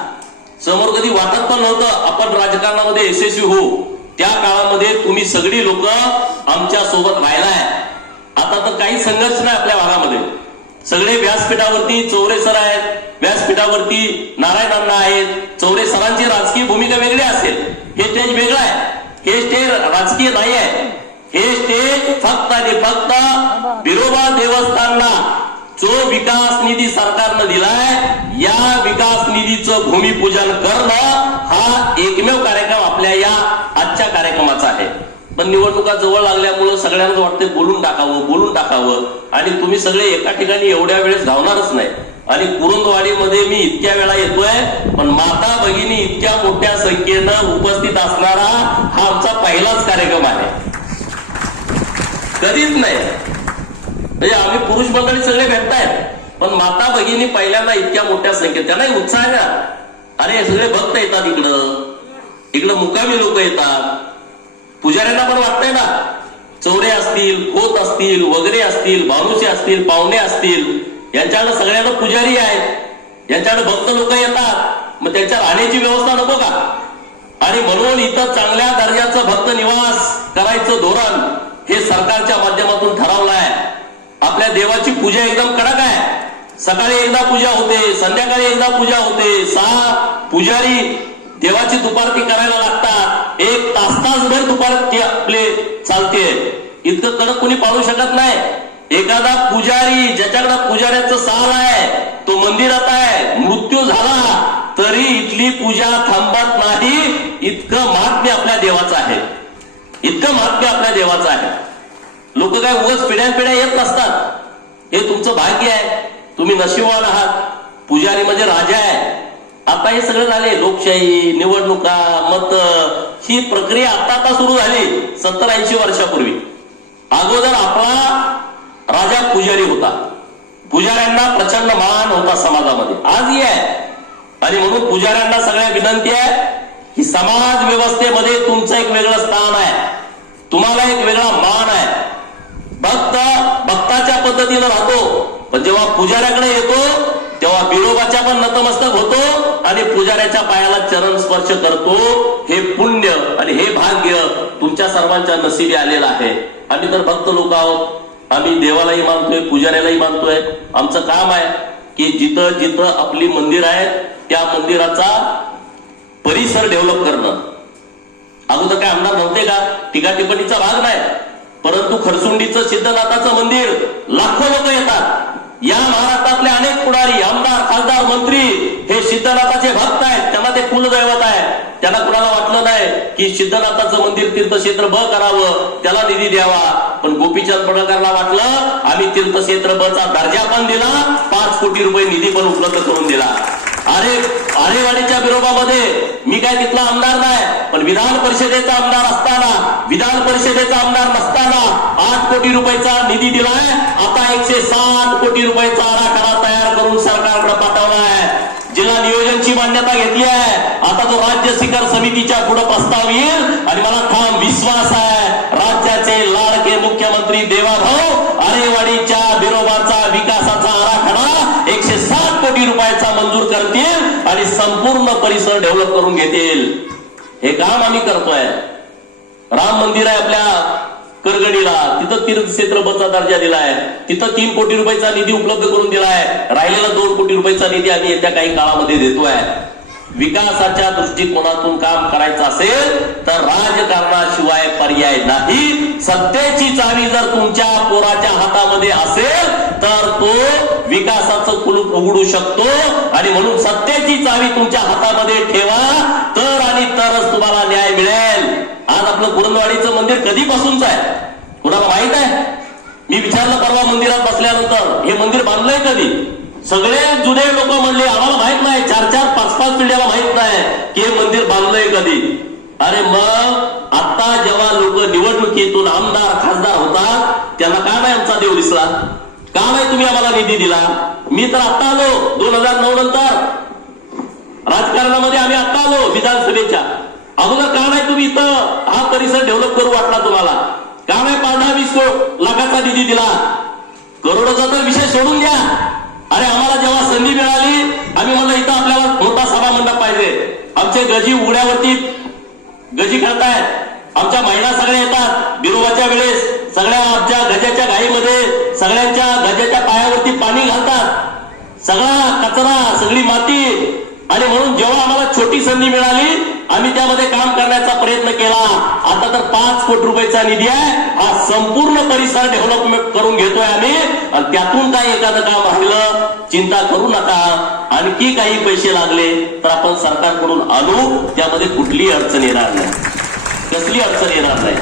समोर कधी वाटत पण नव्हतं आपण राजकारणामध्ये यशस्वी होऊ. त्या काळामध्ये तुम्ही सगळी लोक आमच्या सोबत राहिलाय. आता तर काही संघर्ष नाही आपल्या भागामध्ये. सगळे व्यासपीठावरती चौरे सर आहेत, व्यासपीठावरती नारायण अण्णा आहेत. चौरे सरांची राजकीय भूमिका वेगळी असेल, हे स्टेज वेगळं आहे. हे स्टेज राजकीय नाही आहे. हे स्टेज फक्त आणि फक्त बिरोबा देवस्थानला जो विकास निधी सरकारनं दिलाय, या विकास निधीचं भूमिपूजन करणं हा एकमेव कार्यक्रम आपल्या या आजच्या कार्यक्रमाचा आहे. पण निवडणुका जवळ लागल्यामुळं सगळ्यांना वाटतं बोलून टाकावं आणि तुम्ही सगळे एका ठिकाणी एवढ्या वेळेस धावणारच नाही. आणि कुरुंदवाडीमध्ये मी इतक्या वेळा येतोय, पण माता भगिनी इतक्या मोठ्या संख्येनं उपस्थित असणारा हा आमचा पहिलाच कार्यक्रम आहे. कधीच नाही. म्हणजे आम्ही पुरुष मंडळी सगळे भेटतायत, पण माता भगिनी पहिल्यांदा इतक्या मोठ्या संख्येत, त्यांनाही उत्साह आहे ना. अरे सगळे भक्त येतात इकडं मुकामी लोक येतात. पुजाऱ्यांना पण वाटतंय ना, चौरे असतील, खोत असतील, वगैरे असतील, भानुसे असतील, पाहुणे असतील, यांच्याकडे सगळ्यांना पुजारी आहेत, यांच्याकडे भक्त लोक येतात, मग त्यांच्या राहण्याची व्यवस्था नको का? आणि म्हणून इथं चांगल्या दर्जाचं भक्त निवास करायचं धोरण हे सरकारच्या माध्यमातून ठरवलं आहे. आपल्या देवाची पूजा एकदम कडक आहे. सकाळी एकदा पूजा होते, संध्याकाळी एकदा पूजा होते. 6 पुजारी देवाची दुपारती करायला लागतात. 1 तासभर दुपारती आपले चालते. इतकं कडक कोणी पाळू शकत नाही. एखादा पुजारी ज्याच्याकडे पुजाऱ्याचं साल आहे, तो मंदिरात आहे, मृत्यू झाला तरी इथली पूजा थांबत नाही. इतकं महात्म्य आपल्या देवाचं आहे, इतकं महात्म्य आपल्या देवाचं आहे. लोक काय उगाच पिढ्या येत नसतात. हे तुमचं भाग्य आहे, तुम्ही नशीबवान आहात. पुजारी म्हणजे राजा आहे. आता हे सगळं झाले, लोकशाही, निवडणुका, मत, ही प्रक्रिया आता सुरू झाली. 70-80 वर्षापूर्वी अगोदर आपला राजा पुजारी होता. पुजाऱ्यांना प्रचंड मान होता समाजामध्ये, आजही आहे. आणि म्हणून पुजाऱ्यांना सगळ्या विनंती आहे की समाज व्यवस्थेमध्ये तुमचं एक वेगळं स्थान आहे, तुम्हाला एक वेगळा मान आहे. भक्त भक्ताच्या पद्धतीनं राहतो, पण जेव्हा पुजाऱ्याकडे येतो तेव्हा बिरोबाच्या पण नतमस्तक होतो आणि पुजाऱ्याच्या पायाला चरण स्पर्श करतो. हे पुण्य आणि हे भाग्य तुमच्या सर्वांच्या नशिबी आलेलं आहे. आम्ही तर भक्त लोक आहोत, आम्ही देवालाही मानतोय, पुजाऱ्यालाही मानतोय. आमचं काम आहे की जिथं जिथं आपली मंदिर आहेत त्या मंदिराचा परिसर डेव्हलप करणं. अगोदर काय आमदार नव्हते का? टीका टिप्पणीचा भाग नाही, परंतु खरसुंडीचं सिद्धनाथाचं मंदिर लाखो लोक येतात. या महाराष्ट्रातले अनेक पुढारी, आमदार, खासदार, मंत्री हे सिद्धनाथाचे भक्त आहेत. त्यांना ते कुलदैवत आहे. त्यांना कुणाला वाटलं नाही की सिद्धनाथाचं मंदिर तीर्थक्षेत्र ब करावं, त्याला निधी द्यावा. पण गोपीचंद पडळकरला वाटलं आम्ही तीर्थक्षेत्र ब चा दर्जा पण दिला, 5 कोटी रुपये निधी पण उपलब्ध करून दिला. आरेवाडीच्या विरोधामध्ये मी काय तिथला आमदार नाही, पण विधान परिषदेचा आमदार असताना, विधान परिषदेचा आमदार नसताना 8 कोटी रुपयाचा निधी दिलाय. आता 160 कोटी रुपयाचा आराखडा तयार करून सरकारकडे पाठवला आहे. जिल्हा नियोजनची मान्यता घेतली आहे. आता तो राज्य शिखर समितीच्या पुढे प्रस्ताव येईल आणि मला ठाम विश्वास आहे राज्याचे लाडके मुख्यमंत्री देवाभाऊ आरेवाडीच्या बिरोबाचा विकासाचा आराखडा 160 कोटी रुपयाचा मंजूर करतील आणि संपूर्ण परिसर डेव्हलप करून घेतील. हे काम आम्ही करतोय. राम मंदिर आहे आपल्या करगणीला, तिथं तीर्थक्षेत्र बचा दर्जा दिलाय. तिथं 3 कोटी रुपयाचा निधी उपलब्ध करून दिलाय. राहिलेला 2 कोटी रुपयाचा निधी आम्ही येत्या काही काळामध्ये देतोय. विकासाच्या दृष्टिकोनातून काम करायचं असेल तर राजकारणाशिवाय पर्याय नाही. सत्तेची चावी जर तुमच्या पोराच्या हातामध्ये असेल तर तो विकासाचं कुलूप उघडू शकतो. आणि म्हणून सत्तेची चावी तुमच्या हातामध्ये ठेवा, तर आणि तरच तुम्हाला न्याय मिळेल. आज आपलं कुरुंदवाडीचं मंदिर कधीपासूनच आहे कुणाला माहित आहे? मी विचारलं परवा मंदिरात बसल्यानंतर, हे मंदिर बांधलंय कधी? सगळे जुने लोक म्हणले आम्हाला माहित नाही, 4-4, 5-5 पिढ्याला माहित नाही की हे मंदिर बांधलंय कधी. अरे मग आता जेव्हा लोक निवडणुकीतून आमदार खासदार होतात त्यांना का नाही आमचा देव दिसला? का नाही तुम्ही आम्हाला निधी दिला? मी तर आता आलो 2009 नंतर राजकारणामध्ये, आम्ही आता आलो विधानसभेच्या अगोदर. का नाही तुम्ही इथं हा परिसर डेव्हलप करू वाटला तुम्हाला? का नाही 15-20 लाखाचा निधी दिला? करोडोचा तर विषय सोडून द्या. अरे आम्हाला जेव्हा संधी मिळाली आम्ही म्हणलं इथं आपल्याला मोठा सभा मंडप पाहिजे. आमचे गजी उघड्यावरती गजी खेळतायत, आमच्या महिला सगळ्या येतात बिरोबाच्या वेळेस, सगळ्या आमच्या गजाच्या घाईमध्ये सगळ्यांच्या गजाच्या पायावरती पाणी घालतात, सगळा कचरा, सगळी माती. आणि म्हणून जेव्हा आम्हाला छोटी संधी मिळाली आम्ही त्यामध्ये काम करण्याचा प्रयत्न केला. आता तर 5 कोटी रुपयाचा निधी आहे. हा संपूर्ण परिसर डेव्हलपमेंट करून घेतोय आम्ही. आणि त्यातून काय एखादं काम राहिलं चिंता करू नका, आणखी काही पैसे लागले तर आपण सरकारकडून आणू. त्यामध्ये कुठलीही अडचण येणार नाही, कसली अडचण येणार नाही.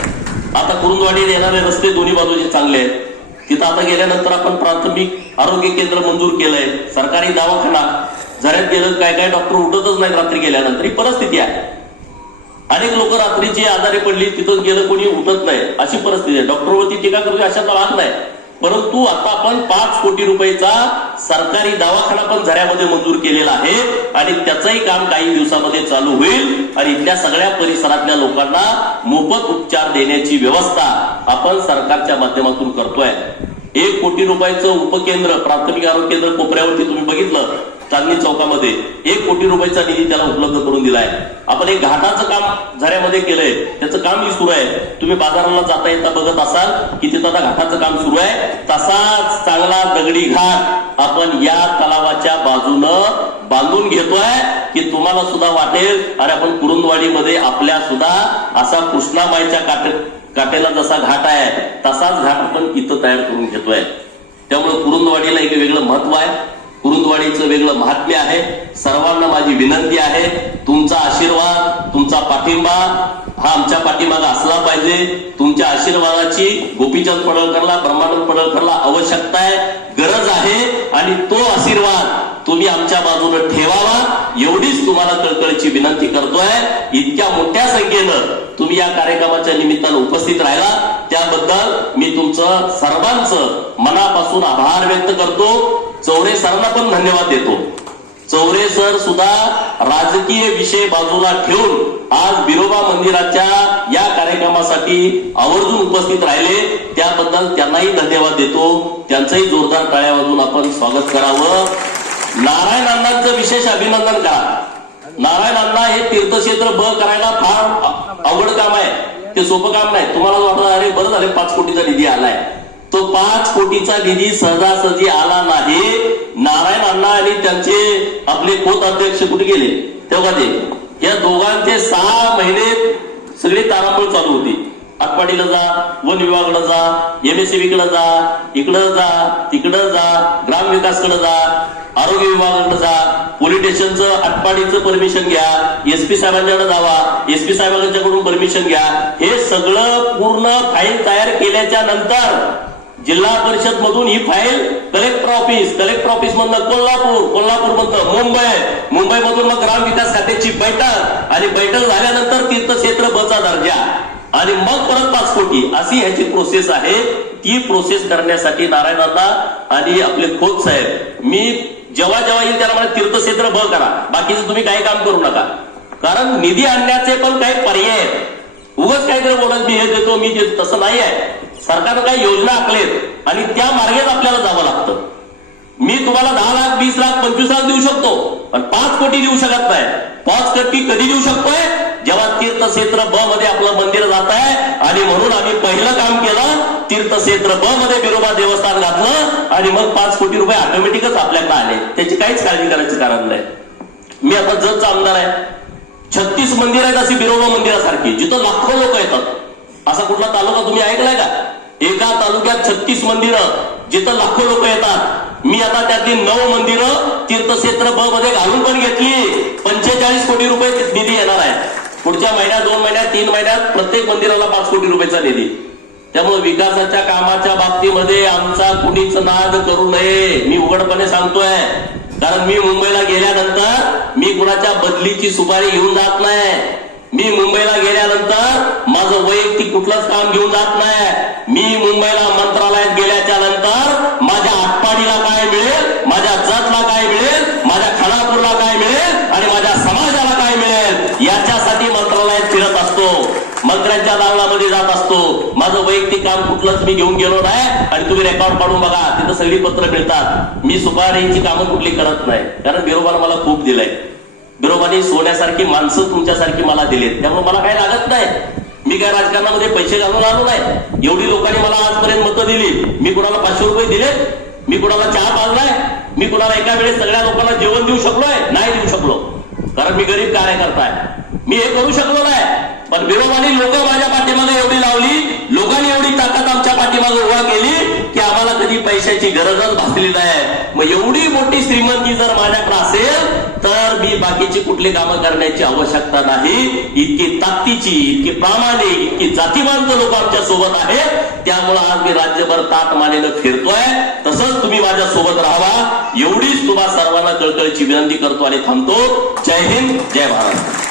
आता कुरुंदवाडीला येणारे रस्ते दोन्ही बाजूचे चांगले आहेत. तिथं आता गेल्यानंतर आपण प्राथमिक आरोग्य केंद्र मंजूर केलंय, सरकारी दवाखाना. झऱ्यात गेलं काय डॉक्टर उठतच नाही रात्री गेल्यानंतर, ही परिस्थिती आहे. अनेक लोक रात्रीची आजारी पडली, तिथं गेलं कोणी उठत नाही, अशी परिस्थिती आहे. डॉक्टरवरती टीका करतो अशातला भाग नाही. परंतु आता आपण 5 कोटी रुपयाचा सरकारी दवाखाना पण झऱ्यामध्ये मंजूर केलेला आहे आणि त्याचंही काम काही दिवसामध्ये चालू होईल. आणि इथल्या सगळ्या परिसरातल्या लोकांना मोफत उपचार देण्याची व्यवस्था आपण सरकारच्या माध्यमातून करतोय. 1 कोटी रुपयाचं उपकेंद्र, प्राथमिक आरोग्य केंद्र कोपऱ्यावरती तुम्ही बघितलं चांदणी चौकामध्ये 1 कोटी रुपयाचा निधी त्याला उपलब्ध करून दिलाय. आपण एक घाटाचं काम झऱ्यामध्ये केलंय, त्याचं कामही सुरू आहे. तुम्ही बाजाराला जाता येता बघत असाल की तिथं आता घाटाचं काम सुरू आहे. तसाच चांगला दगडी घाट आपण या तलावाच्या बाजूनं बांधून घेतोय की तुम्हाला सुद्धा वाटेल अरे आपण कुरुंदवाडीमध्ये आपल्या सुद्धा असा कृष्णाबाईच्या काठेला जसा घाट आहे तसाच घाट आपण इथं तयार करून घेतोय. त्यामुळे कुरुंदवाडीला एक वेगळं महत्व आहे, कुरुंदवाडीचं वेगळं महात्म्य आहे. सर्वांना माझी विनंती आहे, तुमचा आशीर्वाद, तुमचा पाठिंबा हा आमच्या पाठीमागे असला पाहिजे. तुमच्या आशीर्वादाची गोपीचंद पडळकरला, ब्रह्मानंद पडळकरला आवश्यकता आहे, गरज आहे. आणि तो आशीर्वाद तुम्ही आमच्या बाजूने ठेवावा एवढीच तुम्हाला कळकळीची विनंती करतोय. इतक्या मोठ्या संख्येनं तुम्ही या कार्यक्रमाच्या निमित्तानं उपस्थित राहिला त्याबद्दल मी तुमचं सर्वांचं मनापासून आभार व्यक्त करतो. चौरे सरांना पण धन्यवाद देतो. चौरे सर सुद्धा राजकीय विषय बाजूला ठेवून आज बिरोबा मंदिराच्या या कार्यक्रमासाठी आवर्जून उपस्थित राहिले, त्याबद्दल त्यांनाही धन्यवाद देतो. त्यांचंही जोरदार टाळ्या वाजवून आपण स्वागत करावं. नारायण अण्णांचं विशेष अभिनंदन करा. नारायण अण्णा हे तीर्थक्षेत्र ब करायला फार अवघड काम आहे, ते सोपं काम नाही. तुम्हाला वाटतं अरे बरं झालं 5 कोटीचा निधी आलाय, तो 5 कोटीचा निधी सहजासहजी आला नाही. नारायण अण्णा आणि त्यांचे आपले खोत अध्यक्ष कुठे गेले तेव्हा ते या दोघांचे 6 महिने सगळी तारांबळ चालू होती. आटपाडीला जा, वन विभागाकडे जा, MSCB कडे जा, इकडं जा, तिकडं जा, ग्रामविकासकडे जा, आरोग्य विभागाकडे जा, पोलीस स्टेशनचं आटपाडीचं परमिशन घ्या, SP साहेबांच्याकडे जावा, SP साहेबांच्याकडून परमिशन घ्या. हे सगळं पूर्ण फाईल तयार केल्याच्या नंतर जिल्हा परिषद मधून ही फाईल कलेक्टर ऑफिस मधनं कोल्हापूर मधनं मुंबई मधून मग ग्रामविकास खात्याची बैठक आणि बैठक झाल्यानंतर तीर्थक्षेत्र बचा दर्जा आणि मग परत 5 कोटी अशी ह्याची प्रोसेस आहे. ती प्रोसेस करण्यासाठी नारायणांना आणि आपले खोत साहेब मी जेव्हा येईल त्याला मला तीर्थक्षेत्र ब करा, बाकीचं तुम्ही काही काम करू नका. कारण निधी आणण्याचे पण काही पर्याय आहेत. उगाच काहीतरी बोलत मी हे देतो मी देतो तसं नाही आहे. सरकारनं काही योजना आखलेत आणि त्या मार्गेच आपल्याला जावं लागतं. मी तुम्हाला 10 लाख 20 लाख 25 लाख देऊ शकतो पण 5 कोटी देऊ शकत नाही. 5 कोटी कधी देऊ शकतोय जेव्हा तीर्थक्षेत्र ब मध्ये आपलं मंदिर जात आहे. आणि म्हणून आम्ही पहिलं काम केलं, तीर्थक्षेत्र ब मध्ये बिरोबा देवस्थान घातलं आणि मग 5 कोटी रुपये ऑटोमॅटिकच आपल्याकडे आले. त्याची काहीच काळजी करायचं कारण नाही. मी आता जतचा आमदार आहे. 36 मंदिर आहेत अशी बिरोबा मंदिरासारखी जिथं लाखो लोक येतात. असा कुठला तालुका तुम्ही ऐकलाय का? एका तालुक्यात 36 मंदिरं जिथं लाखो लोक येतात. मी आता त्यातली 9 मंदिरं तीर्थक्षेत्र ब मध्ये घालून पण घेतली. 45 कोटी रुपये निधी येणार आहे. पुढच्या महिन्यात 2 महिन्यात 3 महिन्यात प्रत्येक मंदिराला 5 कोटी रुपयाचा निधी. त्यामुळे विकासाच्या कामाच्या बाबतीमध्ये आमचा कुणीच नाद करू नये मी उघडपणे सांगतोय. कारण मी मुंबईला गेल्यानंतर मी कुणाच्या बदलीची सुपारी घेऊन जात नाही. मी मुंबईला गेल्यानंतर माझं वैयक्तिक कुठलंच काम घेऊन जात नाही. मी मुंबईला मंत्रालयात गेल्याच्या नंतर माझ्या आटपाडीला काय मिळेल, माझ्या जतला काय मिळेल, माझ्या खानापूरला काय मिळेल आणि माझ्या समाजाला काय मिळेल याच्यासाठी मंत्रालयात फिरत असतो. मंत्र्यांच्या दालनामध्ये जात असतो. माझं वैयक्तिक काम कुठलंच मी घेऊन गेलो नाही. आणि तुम्ही रेकॉर्ड काढून बघा तिथं सगळी पत्र मिळतात. मी सुपारीची कामं कुठली करत नाही. कारण बिरोबाने मला खूप दिलंय. बिरोबाने सोन्यासारखी माणसं तुमच्यासारखी मला दिलेत. त्यामुळे मला काही लागत नाही. मी काय राजकारणामध्ये पैसे घालून आलो नाही. एवढी लोकांनी मला आजपर्यंत मतं दिली. मी कुणाला 500 रुपये दिले, मी कुणाला चहा पाजलाय, मी कुणाला एका वेळेस सगळ्या लोकांना जेवण देऊ शकलोय नाही देऊ शकलो. कारण मी गरीब कार्यकर्ता आहे. मी हे करू शकलो नाही. पण बिरोबाने लोक माझ्या पाठीमागे एवढी लावली, लोकांनी एवढी ताकद आमच्या पाठीमागे उभा केली की आम्हाला कधी पैशाची गरजच भासली नाही. मग एवढी मोठी श्रीमंती जर माझ्याकडे असेल तर मी बाकीची कुठली कामं करण्याची आवश्यकता नाही. इतकी ताकदीची, इतकी प्रामाणिक, इतकी जातीवंत लोक आमच्या सोबत आहेत. त्यामुळे आज मी राज्यभर ताट मानेनं फिरतोय. तसंच तुम्ही माझ्या सोबत राहावा एवढीच तुम्हा सर्वांना कळकळीची विनंती करतो आणि थांबतो. जय हिंद, जय भारत.